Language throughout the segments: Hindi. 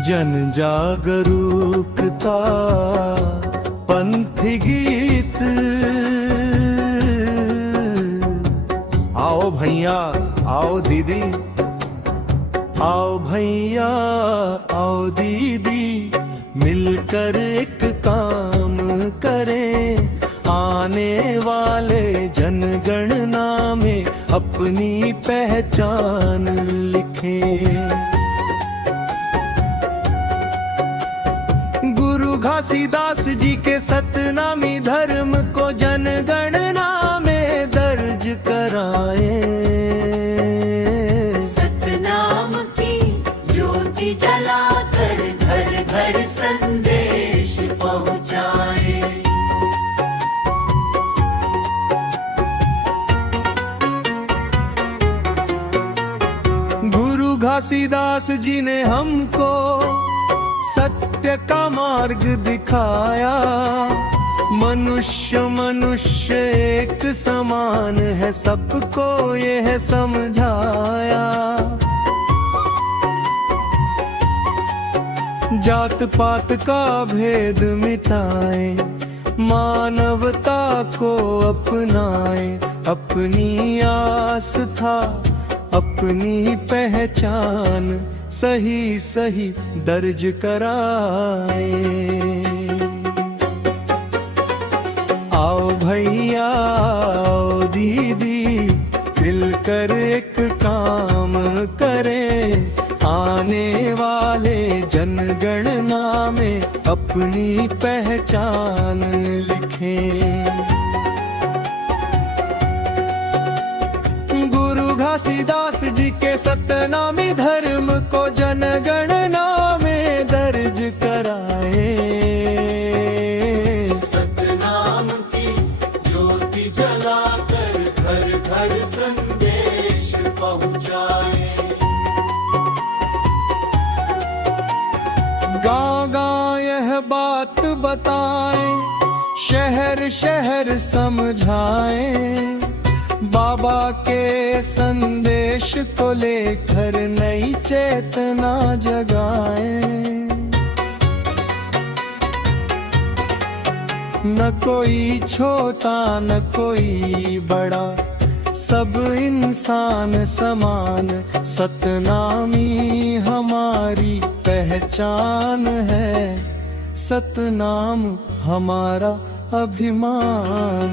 जन जागरूकता पंथ गीत। आओ भैया आओ दीदी, आओ भैया आओ दीदी, मिलकर एक काम करें, आने वाले जनगणना में अपनी पहचान लिखें। गुरु घासीदास जी के सतनामी धर्म को जनगणना में दर्ज कराए। सतनाम की ज्योति जलाकर घर घर संदेश पहुँचाए। गुरु घासीदास जी ने हमको सत्य का मार्ग दिखाया। मनुष्य मनुष्य एक समान है, सबको यह समझाया। जात पात का भेद मिटाए, मानवता को अपनाए। अपनी आस्था अपनी पहचान सही सही दर्ज कराए। आओ भैया आओ दीदी, मिलकर एक काम करें, आने वाले जनगणना में अपनी पहचान लिखें। घासीदास जी के सतनामी धर्म को जनगणना में दर्ज कराए। सतनाम की ज्योति जलाकर घर घर संदेश पहुँचाए। गाँव-गाँव यह बात बताएं, शहर शहर समझाएं। बाबा के संदेश को लेकर नई चेतना जगाएं। न कोई छोटा न कोई बड़ा, सब इंसान समान। सतनामी हमारी पहचान है, सतनाम हमारा अभिमान।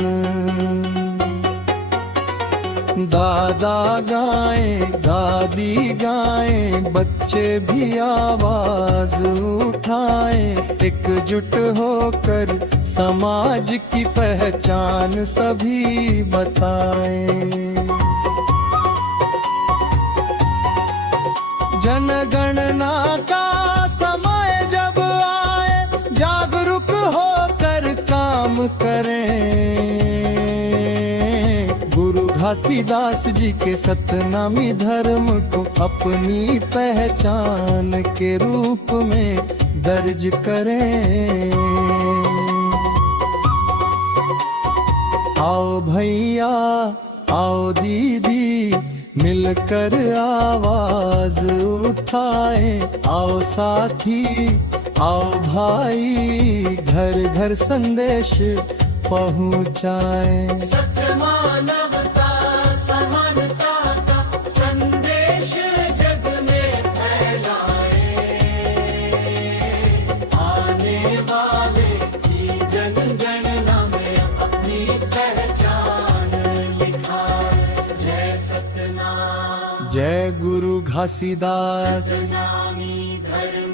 दादा गाएं दादी गाएं, बच्चे भी आवाज उठाएं। एकजुट होकर समाज की पहचान सभी बताएं। जनगणना का समय जब आए, जागरूक होकर काम करें। घासीदास जी के सतनामी धर्म को अपनी पहचान के रूप में दर्ज करें। आओ भैया आओ दीदी, मिलकर आवाज उठाए। आओ साथी आओ भाई, घर घर संदेश पहुँचाए। सतनाम जय गुरु घासीदास। सतनामी धर्म